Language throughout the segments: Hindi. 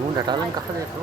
मुंह डटालन कहाँ देखो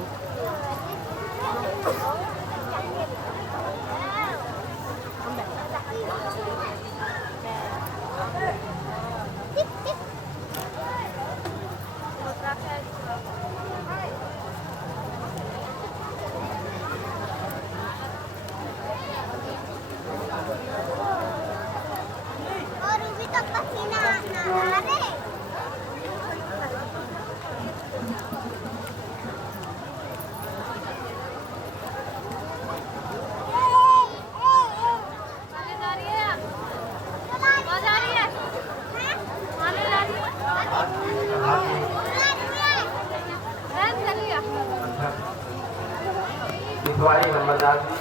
नंबरदार जी,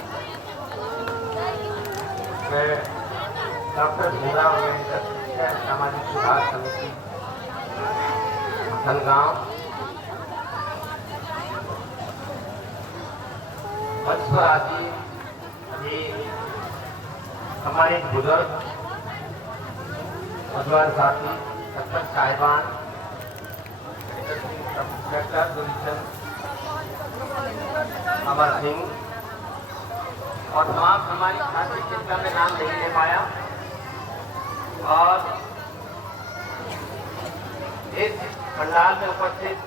मैं डॉक्टर भीमराव अम्बेडकर सामाजिक सुधार समिति हसनगांव जी अभी हमारे बुजुर्ग नौजवान साथी सरपंच साहिबान डॉक्टर गुलशन अमर सिंह और तमाम हमारी छात्री जिनका मैं नाम नहीं ले पाया और इस पंडाल में उपस्थित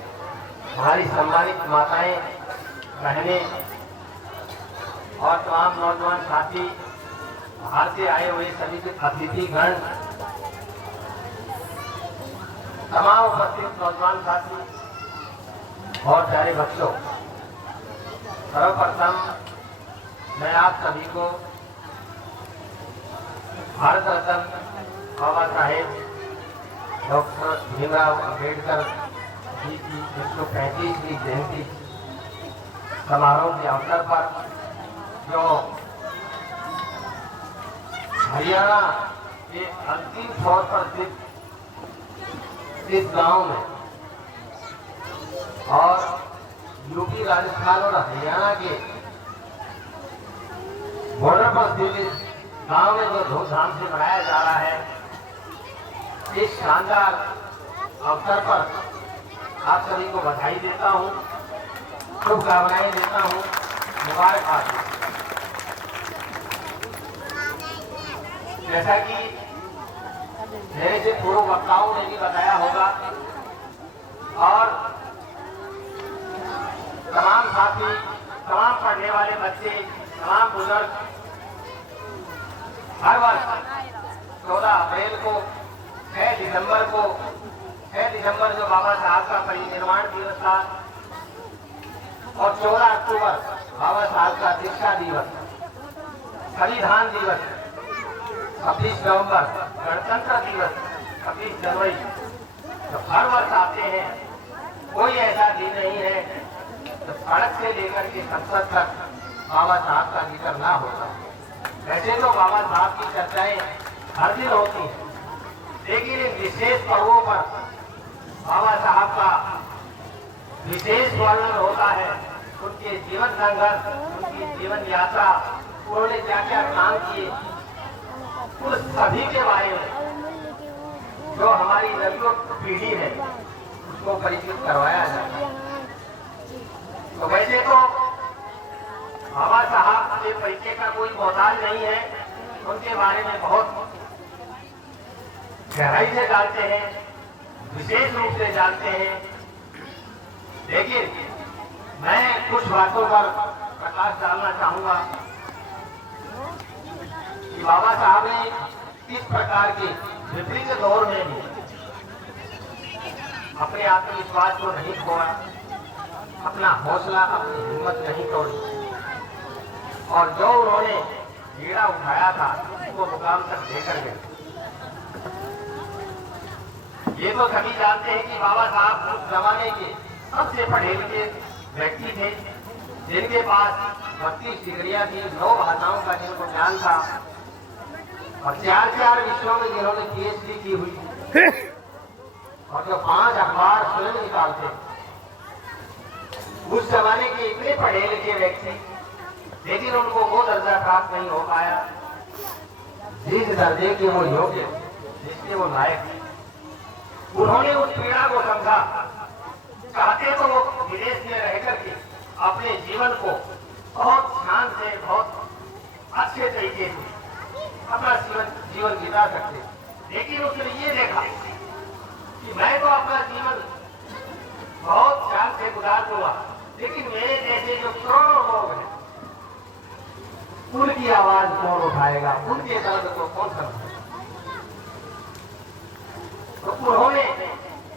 हमारी सम्मानित माताएं बहनें और तमाम नौजवान साथी बाहर से आए हुए सभी के अतिथिगण तमाम उपस्थित नौजवान साथी और प्यारे बच्चों, सर्वप्रथम मैं आप सभी को भारत रत्न बाबा साहेब डॉक्टर भीमराव अम्बेडकर जी की 135वीं जयंती समारोह के अवसर पर जो हरियाणा के अंतिम छोर पर स्थित इस गांव में और यूपी, राजस्थान और हरियाणा के बॉर्डर पर स्थित गांव में जो धूमधाम से मनाया जा रहा है, इस शानदार अवसर पर आप सभी को बधाई देता हूं, शुभकामनाएं देता हूं, मुबारकबाद। जैसा कि मेरे से पूर्व वक्ताओं ने भी बताया होगा और तमाम साथी, तमाम पढ़ने वाले बच्चे, तमाम बुजुर्ग हर वर्ष 14 अप्रैल को 6 दिसंबर जो बाबा साहब का परिनिर्वाण दिवस था और 14 अक्टूबर बाबा साहब का दीक्षा दिवस, संविधान दिवस, 26 नवंबर गणतंत्र दिवस, 26 जनवरी तो हर वर्ष आते हैं। कोई ऐसा दिन नहीं है तो सड़क से लेकर के संसद तक बाबा साहब का जिक्र ना होता। वैसे तो बाबा साहब की चर्चाएं हर दिन होती हैं, लेकिन इन विशेष पर्वों पर बाबा साहब का विशेष वर्णन होता है। उनके जीवन संघर्ष, उनकी जीवन यात्रा, उन्होंने क्या क्या काम किए, उस सभी के बारे में जो हमारी नवीन पीढ़ी है उसको परिचित करवाया जाता है। तो वैसे तो बाबा साहब के परिचय का कोई मोहताज नहीं है, उनके बारे में बहुत गहराई से जानते हैं, विशेष रूप से जानते हैं, लेकिन मैं कुछ बातों पर प्रकाश डालना चाहूंगा कि बाबा साहब ने किस प्रकार के विपरीत दौर में भी अपने आत्मविश्वास को नहीं खोया, अपना हौसला, अपनी हिम्मत नहीं तोड़ी और जो उन्होंने बीड़ा उठाया था उसको मुकाम तक लेकर गए। ये तो सभी जानते हैं कि बाबा साहब उस जमाने के सबसे पढ़े लिखे व्यक्ति थे, जिनके पास 32 डिग्रियां थी, 9 भाषाओं का जिनको ज्ञान था और 4 विषयों में जिन्होंने PhD की हुई और जो 5 अखबार स्वयं निकालते। उस जमाने के इतने पढ़े लिखे व्यक्ति, लेकिन उनको वो दर्जा प्राप्त नहीं हो पाया जिस दर्जे के वो योग्य, जिसके वो लायक थे। उन्होंने उस पीड़ा को समझा, चाहते तो वो विदेश में रह करके अपने जीवन को बहुत ध्यान से, बहुत अच्छे तरीके से अपना जीवन बिता सकते, लेकिन उसने ये देखा कि मैं तो अपना जीवन बहुत ध्यान से गुजार दूंगा, लेकिन मेरे जैसे जो करोड़ों लोग हैं उनकी आवाज कौन उठाएगा, उनके दर्द को कौन समझेगा। तो उन्होंने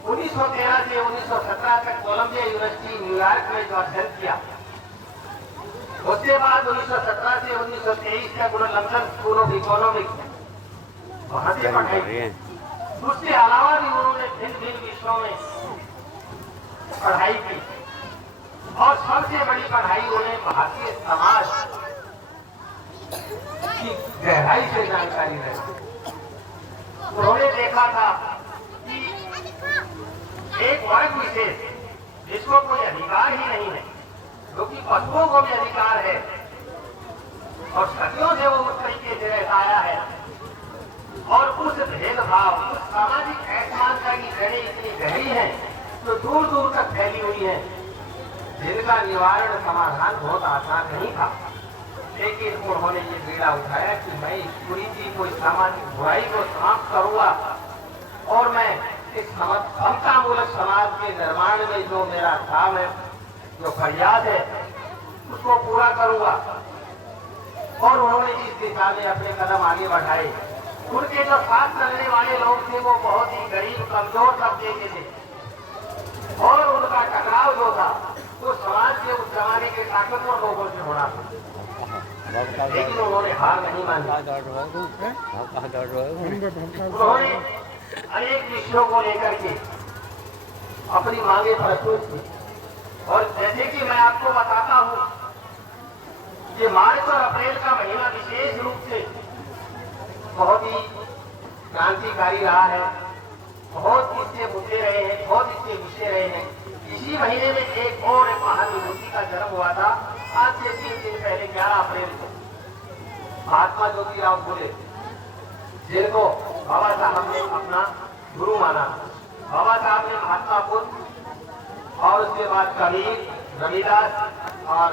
1913 से 1917 तक कोलंबिया यूनिवर्सिटी न्यूयॉर्क में जो अध्ययन किया, उसके बाद 1917 से 1923 तक उन्होंने लंदन स्कूल ऑफ इकोनॉमिक्स वहां से पढ़ाई। उसके अलावा भी उन्होंने भिन्न भिन्न विषयों में पढ़ाई की और सबसे बड़ी पढ़ाई उन्हें भारतीय समाज की गहराई से जानकारी रही। उन्होंने देखा था कि एक वर्ग विशेष जिसको कोई अधिकार ही नहीं है, जो कि पशुओं को भी अधिकार है और सदियों से वो उस तरीके से रहता आया है, और उस भेदभाव, उस सामाजिक असमानता की जड़ें इतनी गहरी हैं जो दूर दूर तक फैली हुई है, जिनका निवारण समाधान बहुत आसान नहीं था। लेकिन उन्होंने ये बीड़ा उठाया कि मैं इस पूरी चीज को, इस सामाजिक बुराई को समाप्त करूंगा और मैं इस समतामूलक समाज के निर्माण में जो मेरा काम है, जो फरियाद है, उसको पूरा करूंगा। और उन्होंने इस दिशा में अपने कदम आगे बढ़ाए। उनके जो साथ चलने वाले लोग थे वो बहुत ही गरीब, कमजोर तबके के थे और उनका टकराव जो था वो समाज के उस जमाने के ताकतवर लोगों से होना था, लेकिन उन्होंने हार नहीं मानी। उन्होंने अनेक विषयों को लेकर के अपनी मांगे प्रस्तुत की और जैसे कि मैं आपको बताता हूं कि मार्च और अप्रैल का महीना विशेष रूप से बहुत ही क्रांतिकारी रहा है, बहुत इससे मुद्दे रहे हैं, बहुत इससे विषय रहे हैं। इसी महीने में एक और महान विभूति का जन्म हुआ था, आज से 3 दिन पहले 11 अप्रैल को। महात्मा ज्योतिराव फुले, जिनको बाबा साहब ने अपना गुरु माना। बाबा साहब ने महात्मा बुद्ध और उसके बाद कबीर, रविदास और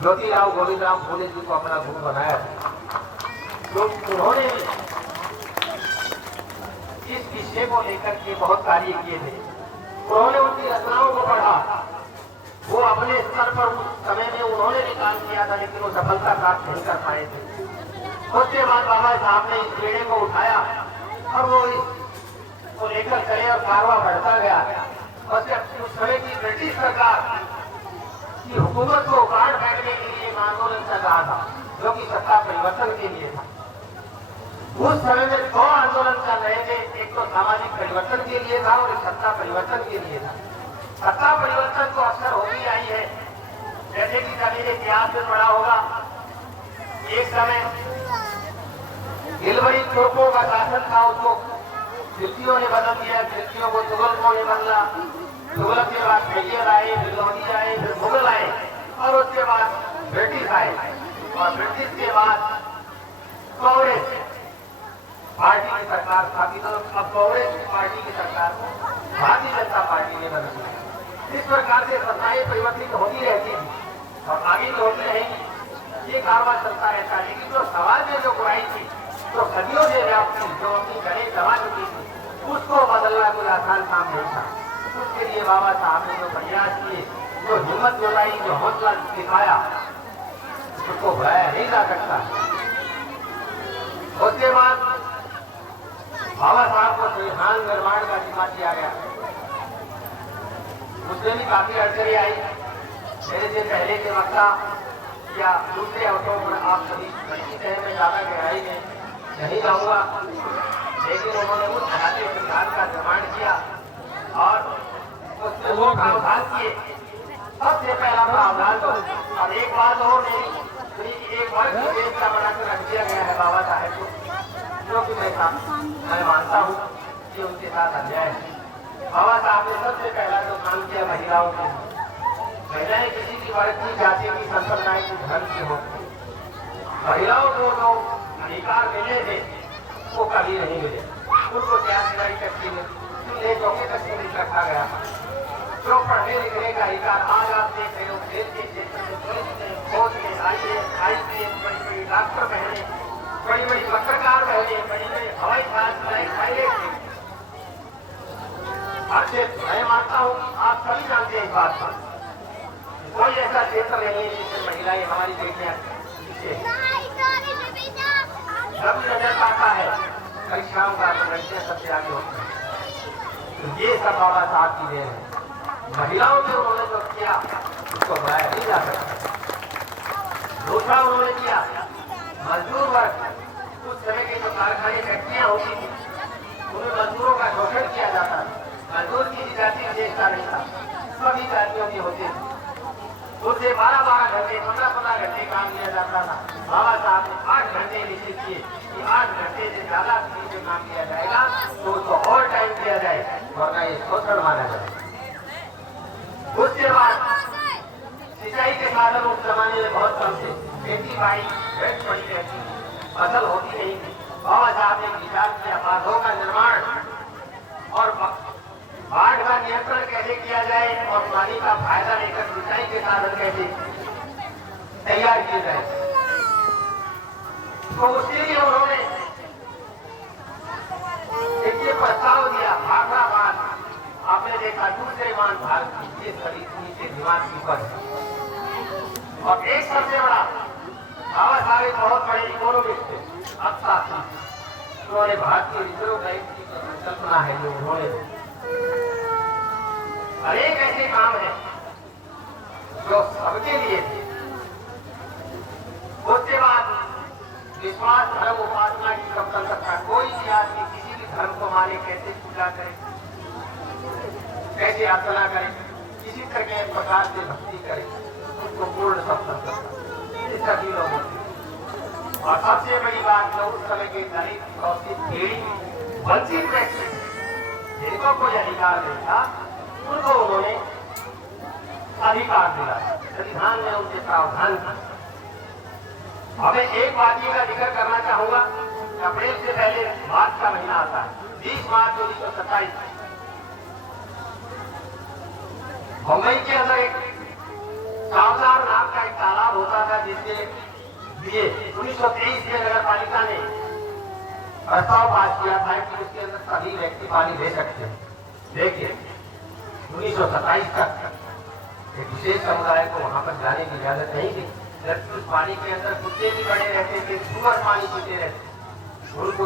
ज्योतिराव गोविंदराम फुले जी को अपना गुरु बनाया। तो उन्होंने इस विषय को लेकर के बहुत कार्य किए थे। उन्होंने उनकी रचनाओं को पढ़ा, वो अपने स्तर पर उस समय में उन्होंने भी काम किया था, लेकिन वो सफलता प्राप्त नहीं कर पाए थे। उसके बाद बाबा साहब ने इस बेड़े को उठाया और वो इसको लेकर चले और कारवां बढ़ता गया। और उस समय की ब्रिटिश सरकार की हुकूमत को उखाड़ फेंकने के लिए एक आंदोलन चल रहा था, जो कि सत्ता परिवर्तन के लिए था। उस समय में 2 आंदोलन चल रहे थे, एक तो सामाजिक परिवर्तन के लिए था और एक सत्ता परिवर्तन के लिए था। सत्ता परिवर्तन तो अक्सर होती आई है, जैसे कि कभी इतिहास में पढ़ा होगा, एक समय गिलवरी तुर्कों का शासन था, उसको खिलजियों ने बदल दिया, खिलजियों को तुगलकों ने बदला, तुगलक के बाद खैयर आए, फिर लोधी आए, फिर मुगल आए और उसके बाद ब्रिटिश आए और ब्रिटिश के बाद कांग्रेस पार्टी की सरकार स्थापित हो। अब कांग्रेस पार्टी की सरकार भारतीय जनता पार्टी ने बदल दिया। इस प्रकार से सत्ताएं परिवर्तित होती रहती थी और आगे भी होती रहेगी, ये कारवां चलता रहता है। लेकिन जो समाज में जो बुराई थी, जो सदियों से व्याप्त थी, जो अपनी जड़ें दबा चुकी थी, उसको बदलना कोई आसान काम नहीं था। उसके लिए बाबा साहब ने जो प्रयास किए, जो हिम्मत जुटाई, जो हौसला दिखाया, उसको भुलाया नहीं जा सकता। उसके बाद बाबा साहब को संविधान निर्माण का जिम्मा दिया गया। उसमें भी काफी अड़चने आई। मेरे से पहले के वक्ता या दूसरे अवसरों पर आप सभी परिचित हैं, मैं ज्यादा गहराई में नहीं जाऊंगा, लेकिन उन्होंने उस भारतीय संविधान का निर्माण किया और उसमें वो प्रावधान किए। सबसे पहला प्रावधान तो अब एक बात और नहीं, एक वर्ग देश का बनाकर रख दिया गया है बाबा साहेब को, जो कि मैं मानता हूँ कि उनके साथ अन्याय है। बाबा साहब ने सबसे पहला जो काम किया महिलाओं के, महिलाएं किसी भी वर्ग की, जाति की, संप्रदाय की, धर्म की हो, महिलाओं को जो अधिकार मिले थे वो कभी नहीं मिले। उनको त्याग दिलाई तक चूल्हे चौके तक नहीं रखा गया। जो पढ़ने लिखने का अधिकार आज आप देख रहे हो, देश के क्षेत्र में, पुलिस में, फौज में, IAS, बड़ी बड़ी डॉक्टर बहने, बड़ी बड़ी पत्रकार बहने, बड़ी बड़ी हवाई जहाज पायलट, मैं मानता हूँ आप सभी जानते हैं इस बात पर। कोई ऐसा क्षेत्र नहीं है जिससे महिलाएं हमारी बेटियां जब नजर आता है परीक्षाओं का तो लड़कियां सबसे आगे होती हैं। तो ये सब बाबा साहब की देन है। महिलाओं ने उन्होंने जो किया उसको बढ़ाया नहीं जा सकता। दूसरा उन्होंने किया मजदूर वर्ग, उस समय के जो कारखाने फैक्ट्रियां होती थी उनमें मजदूरों का शोषण किया जाता था। मजदूर की जाति विशेषता नहीं था, सभी जातियों के होते थे। उससे 12-12 घंटे 15-15 घंटे काम किया जाता था। बाबा साहब ने 8 घंटे निश्चित किए कि 8 घंटे से ज्यादा जो काम किया जाएगा तो उसको और टाइम दिया जाए, वरना ये शोषण माना जाए। उसके बाद सिंचाई के साधन उस जमाने में बहुत कम थे, खेती बाड़ी व्यस्त पड़ी रहती, फसल होती नहीं थी। बाबा साहब ने विचार किया बांधों का निर्माण और बाढ़ का नियंत्रण कैसे किया जाए और पानी का फायदा लेकर सिंचाई के साधन कैसे तैयार किए जाए। तो उसके लिए उन्होंने एक ये प्रस्ताव दिया, भाखड़ा बांध। आपने देखा दूसरे बांध भारत की ये खरीदनी के दिमाग की ऊपर। और एक सबसे बड़ा बाबा साहब बहुत बड़े इकोनॉमिस्ट थे, उन्होंने भारतीय रिजर्व बैंक की संकल्पना है जो उन्होंने अनेक ऐसे काम है जो सबके लिए थे। उसके बाद विश्वास धर्म उपासना की स्वतंत्रता, कोई भी आदमी किसी भी धर्म को माने, कैसे पूजा करे, कैसे अर्चना करे, किसी तरह के प्रकार से भक्ति करे, उसको पूर्ण स्वतंत्रता, ये सभी लोगों की। और सबसे बड़ी बात जो उस समय के दलित, शोषित, पीड़ित, वंचित व्यक्ति जिनको कोई अधिकार नहीं था उनको उन्होंने अधिकार दिला। संविधान में उनके प्रावधान था। अब एक बात का जिक्र करना चाहूंगा, अप्रैल से पहले मार्च का महीना आता है, 20 मार्च 1927 मुंबई के अंदर एक चावदार नाम का एक तालाब होता था, जिसके लिए 1923 में नगर पालिका ने प्रस्ताव पास किया था कि उसके अंदर सभी व्यक्ति पानी ले सकते हैं। देखिए 1927 तक एक विशेष समुदाय को वहां पर जाने की इजाजत नहीं थी, जबकि उस पानी के अंदर कुत्ते भी बड़े रहते थे, सुअर पानी पीते रहते, उनको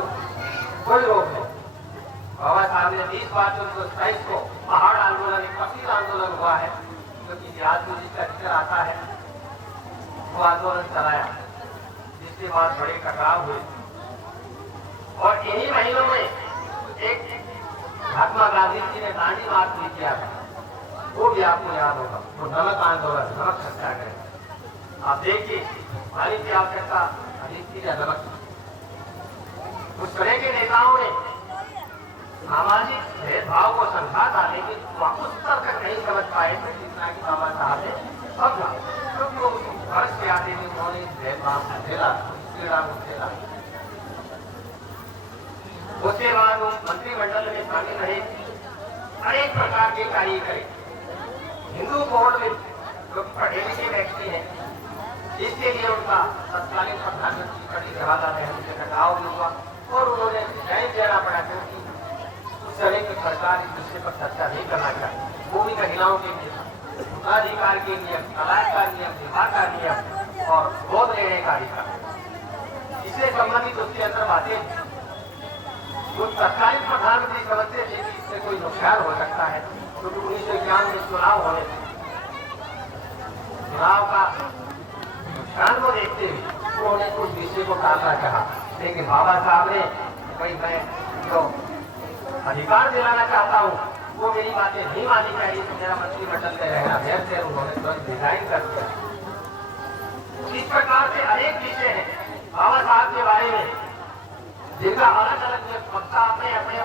कोई रोक नहीं। बाबा साहब ने 20 मार्च 1927 को पहाड़ आंदोलन, एक प्रसिद्ध आंदोलन हुआ है जो कि इतिहास में जिसका जिक्र आता है, वो आंदोलन चलाया, जिसके बाद बड़े टकराव हुए। और इन्हीं महीनों में एक महात्मा गांधी जी ने दांडी मार्च भी किया था, वो भी आपको याद होगा, वो नमक आंदोलन, नमक सत्याग्रह। आप देखिए पानी की आवश्यकता अधिक थी या नमक। उस तरह के नेताओं ने सामाजिक भेदभाव को समझा था, लेकिन उस स्तर तक नहीं समझ पाए थे जितना कि बाबा साहब ने समझा, क्योंकि वो वर्ष के आते ही उन्होंने भेदभाव को झेला, पीड़ा को झेला। उसके बाद वो मंत्रिमंडल में शामिल रहे, अनेक प्रकार के कार्य करे। हिंदू बोर्ड में जो पढ़े लिखे व्यक्ति हैं, इसके लिए उनका तत्कालीन प्रधानमंत्री पंडित जवाहरलाल नेहरू से कटाव भी हुआ और उन्होंने रिजाइन देना पड़ा, क्योंकि उस तरह की सरकार इस विषय पर चर्चा नहीं करना चाहती। भूमि महिलाओं के लिए अधिकार के नियम, तलाक का नियम, विवाह का नियम और गोद लेने का अधिकार, इससे संबंधित उसके अंदर बातें उस तत्कालीन प्रधानमंत्री समझते थे कि इससे कोई नुकसान हो सकता है, क्योंकि 1991 में चुनाव होने चुनाव का नुकसान को देखते हुए उन्होंने उस विषय को टालना चाहा। लेकिन बाबा साहब ने भाई मैं जो अधिकार दिलाना चाहता हूँ वो मेरी बातें नहीं मानी चाहिए, तो मेरा मंत्रिमंडल में रहना व्यर्थ है। उन्होंने तुरंत रिजाइन कर दिया। इस प्रकार से अनेक विषय हैं बाबा साहब के बारे में जिनका अलग अलग वक्ता अपने अपने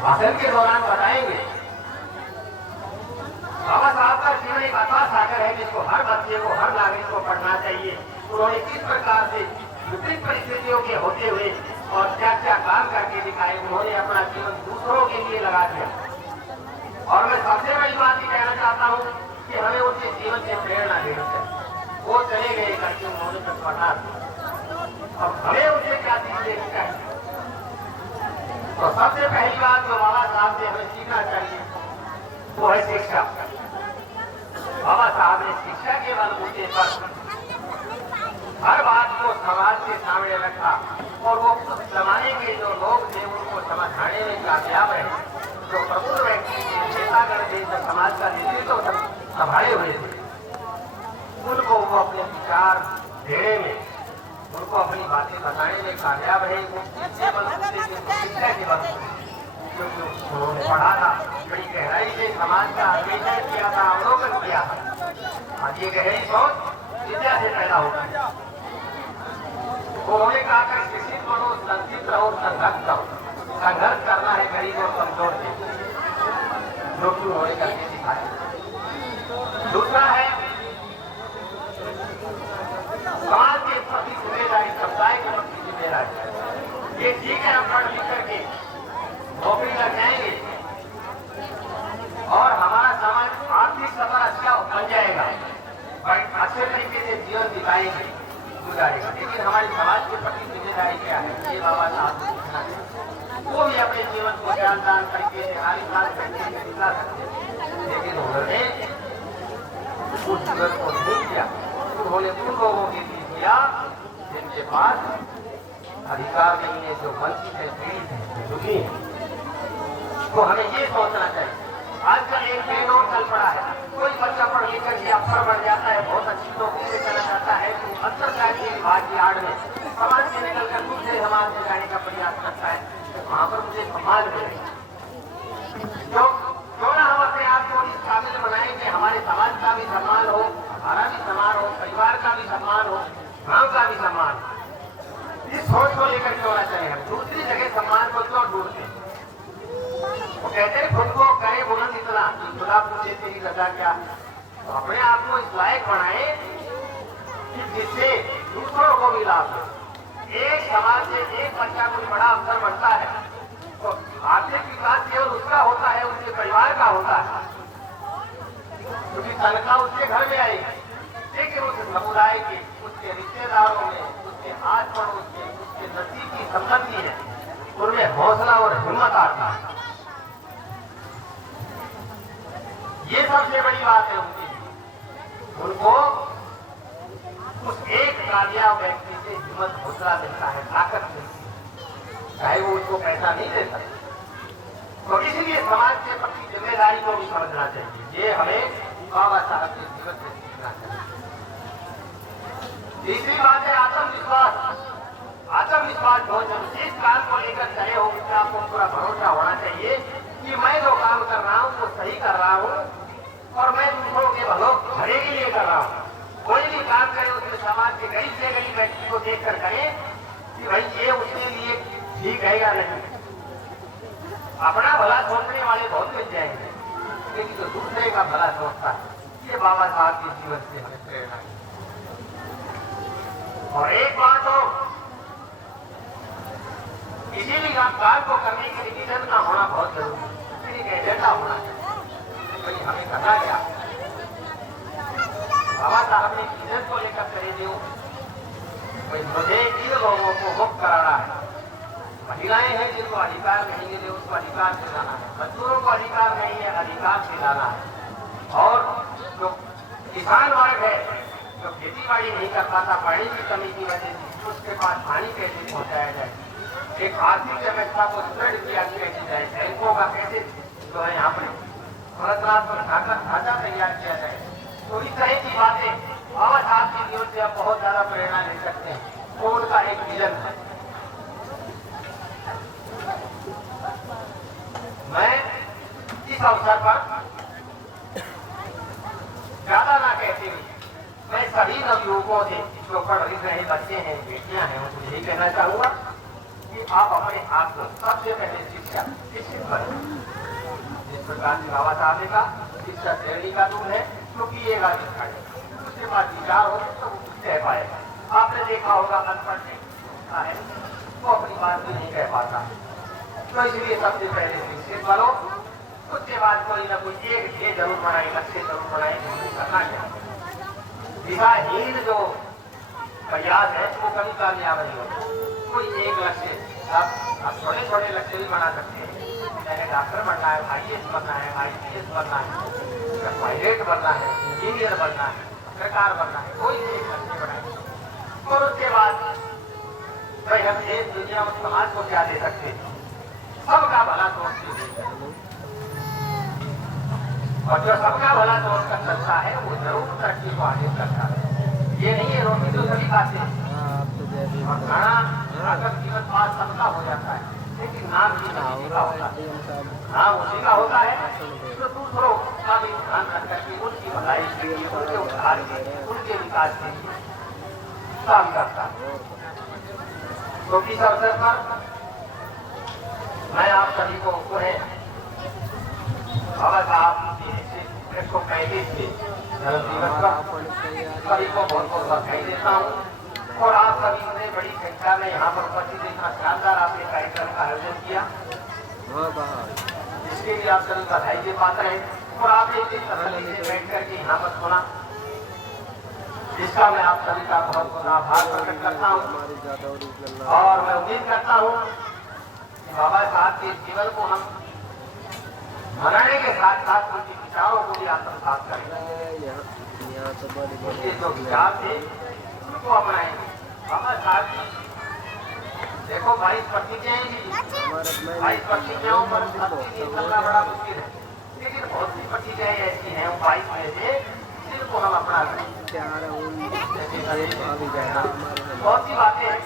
भाषण के दौरान बताएंगे। बाबा साहब का जीवन एक अथाह सागर है जिसको हर बच्चे को, हर नागरिक को पढ़ना चाहिए। उन्होंने किस प्रकार से विपरीत परिस्थितियों के होते हुए और क्या क्या काम करके दिखाए, उन्होंने अपना जीवन दूसरों के लिए लगा दिया। और मैं सबसे बड़ी बात ये कहना चाहता हूँ कि हमें उनके जीवन से प्रेरणा लेनी चाहिए। वो चले गए करके उन्होंने जब पढ़ा, अब हमें उनसे क्या सीख लेनी चाहिए? तो सबसे पहली बात जो बाबा साहब से हमें सीखना चाहिए वो है शिक्षा। बाबा साहब ने शिक्षा के बलबूते पर हर बात को समाज के सामने रखा और वो उस जमाने के जो लोग थे उनको समझाने में कामयाब रहे। जो प्रबुद्ध व्यक्ति थे, नेतागण थे, जो समाज का नेतृत्व संभाले हुए थे, उनको वो अपने विचार देने में, उनको अपनी बातें बताने में कामयाब रहे। वो शिक्षा के बलबूते क्योंकि उन्होंने पढ़ा था, बड़ी गहराई से समाज का अन्वेषण किया था, अवलोकन किया था। आज ये गहरी सोच विद्या से पैदा होती है। उन्होंने कहा कि शिक्षित बनो, संचित रहो, संघर्ष करो। संघर्ष करना है गरीब और कमजोर से, जो कि उन्होंने करके दिखाया। दूसरा है समाज के प्रति जिम्मेदारी, समुदाय के प्रति जिम्मेदारी। ये ठीक है हम पढ़ लिख करके नौकरी लग जाएंगे और हमारा समाज आर्थिक स्तर अच्छा बन जाएगा, अच्छे तरीके से जीवन बिताएंगे, गुजारेगा। लेकिन हमारे समाज के प्रति जिम्मेदारी क्या है, ये बाबा साहब को सीखना चाहिए। वो भी अपने जीवन को ज्ञानदान तरीके से आलिशान तरीके से दिखा सकते हैं, लेकिन उन्होंने उस जीवन को नहीं किया। उन्होंने उन लोगों के लिए किया जिनके पास अधिकार नहीं है, जो वंचित है, पीड़ित है, दुखी है। तो हमें ये सोचना चाहिए। आजकल एक ट्रेंड और चल पड़ा है, कोई बच्चा पढ़ लिख करके अफसर बन जाता है, बहुत अच्छी नौकरी से चला जाता है, तो अंतरराष्ट्रीय विभाग की आड़ में समाज से निकल कर दूसरे समाज में जाने का प्रयास करता है, तो वहां पर मुझे सम्मान मिलेगा। क्यों ना हम अपने आप को इस काबिल बनाए कि हमारे समाज का भी सम्मान हो, हमारा भी सम्मान हो, परिवार का भी सम्मान हो, गांव का भी सम्मान हो। इस सोच को लेकर क्यों ना चले हम दूसरी जगह सम्मान को क्यों ढूंढते हैं? वो कहते हैं खुद को करे बुलंद इतना कि खुदा पूछे तेरी रजा क्या। तो अपने आप को इस लायक बनाए कि जिससे दूसरों को भी लाभ हो। एक समाज से एक बच्चा कोई बड़ा अफसर बनता है तो आर्थिक विकास केवल उसका होता है, उसके परिवार का होता है, क्योंकि तनख्वाह उसके घर में आएगी। लेकिन उस समुदाय के, उसके रिश्तेदारों में, उसके आस पड़ोस के, उसके नजदीक की संपत्ति है, उनमें हौसला और हिम्मत आता है। ये सबसे बड़ी बात है उनकी। उनको उस एक कामयाब व्यक्ति से हिम्मत, हौसला मिलता है, ताकत मिलती है, चाहे वो उसको पैसा नहीं दे सकते। तो इसीलिए समाज के प्रति जिम्मेदारी को भी समझना चाहिए। ये हमें बाबा साहब के जीवन से सीखना चाहिए। तीसरी बात है आत्मविश्वास। आत्मविश्वास बहुत जरूरी। जिस काम को लेकर चले हो उससे आपको पूरा भरोसा होना चाहिए कि मैं जो काम कर रहा हूँ वो सही कर रहा हूँ और मैं दूसरों के भले के लिए कर रहा हूँ। कोई भी काम करे उसमें समाज के गरीब से गरीब व्यक्ति को देख कर करें कि भाई ये उसके लिए ठीक है या नहीं। अपना भला सोचने वाले बहुत मिल जाएंगे, लेकिन जो दूसरे का भला सोचता है, ये बाबा साहब के जीवन से हमें प्रेरणा है। और एक बात हो, किसी भी काम को करने के लिए विजन का होना बहुत जरूरी है, एक एजेंडा होना चाहिए। भाई हमें करना क्या? बाबा साहब ने विजन को लेकर करे जो भाई मुझे इन लोगों को मुक्त कराना है। महिलाएं हैं जिनको अधिकार नहीं मिले उसको अधिकार दिलाना है, मजदूरों को अधिकार नहीं है अधिकार दिलाना है, और जो किसान वर्ग है जो खेती बाड़ी नहीं कर पाता पानी की कमी की वजह से उसके पास पानी कैसे पहुंचाया जाए, एक आर्थिक व्यवस्था को सुदृढ़ किया कैसे जाए, बैंकों का कैसे जो है यहाँ पर संरचनात्मक ढांचा तैयार किया जाए। तो इस तरह की बातें बाबा साहब के जीवन से आप बहुत ज्यादा प्रेरणा ले सकते हैं। तो उनका एक विजन है। मैं इस अवसर पर ज्यादा ना कहते हुए मैं सभी नवयुवकों से जो पढ़ रहे बच्चे हैं, बेटियां हैं, उनको यही कहना चाहूंगा कि आप अपने आप को सबसे पहले शिक्षित करें। जिस प्रकार से बाबा साहब ने कहा शिक्षा श्रेणी का दूर है तो पिएगा दिखाएगा, उसके बाद विचार हो तो कह पाएगा। आपने देखा होगा अनपढ़ है वो अपनी बात भी नहीं कह पाता। तो इसलिए सबसे पहले शिक्षित बनो, उसके बाद कोई ना कोई एक ये जरूर बनाए, लक्ष्य जरूर बनाए, करना चाहिए। दिशाहीन जो प्रयास है वो कभी कामयाब नहीं होता। कोई एक लक्ष्य आप छोटे छोटे लक्ष्य भी बना सकते हैं। चाहे डॉक्टर बनना है, IAS बनना है, IPS बनना है, पायलट बनना है, इंजीनियर बनना है, पत्रकार बनना है, कोई एक लक्ष्य बनाए। और उसके बाद भाई हम देश दुनिया और समाज को क्या दे सकते हैं, सबका भला सोचते हैं। और जो सबका भला सोच कर चलता है वो जरूर तरक्की को आगे करता है। ये नहीं है रोटी तो सभी खाते हैं और खाना अगर जीवन पास सबका हो जाता है, लेकिन नाम ही नहीं का होता है। नाम उसी का होता है तो दूसरों का भी ध्यान रख करके उनकी भलाई के लिए, उनके उद्धार के लिए, उनके विकास के लिए काम करता है। तो इस अवसर पर मैं आप सभी को पुनः बाबा साहब 135 के जन्म दिवस पर सभी को बहुत बहुत बधाई देता हूँ। और आप सभी ने बड़ी संख्या में यहाँ पर उपस्थित इतना शानदार आपने कार्यक्रम का आयोजन किया, इसके लिए आप सभी बधाई के पात्र हैं। और आपने इतनी तसल्ली से बैठ करके यहाँ पर सुना, इसका मैं आप सभी का बहुत बहुत आभार प्रकट करता हूँ। और मैं उम्मीद करता हूँ बाबा साहब के जीवन को हम मनाने के साथ साथ उनके विचारों को भी आत्मसात करेंगे। उनके जो विचार थे उनको अपनाएंगे। बाबा साहब की देखो 22 प्रतिज्ञाएं भी, 22 प्रतिज्ञाओं पर चलना बड़ा मुश्किल है, लेकिन बहुत सी प्रतिज्ञाएं ऐसी हैं 22 में से जिनको हम अपना सकते हैं। बहुत सी बातें हैं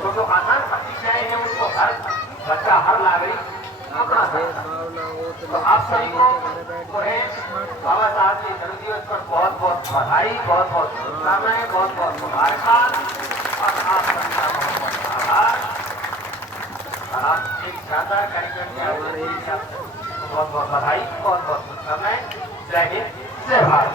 तो जो आसान प्रतिज्ञाएं हैं उनको हर बच्चा, हर नागरिक अपना सकता है। तो आप सभी को बाबा साहब के जन्मदिवस पर बहुत बहुत बधाई, बहुत बहुत शुभकामनाएं, बहुत बहुत मुबारकबाद और आप सभी का बहुत बहुत आभार। आप एक शानदार कार्यक्रम के आयोजन के लिए आपको बहुत बहुत बधाई, बहुत बहुत शुभकामनाएं। जय हिंद, जय भारत।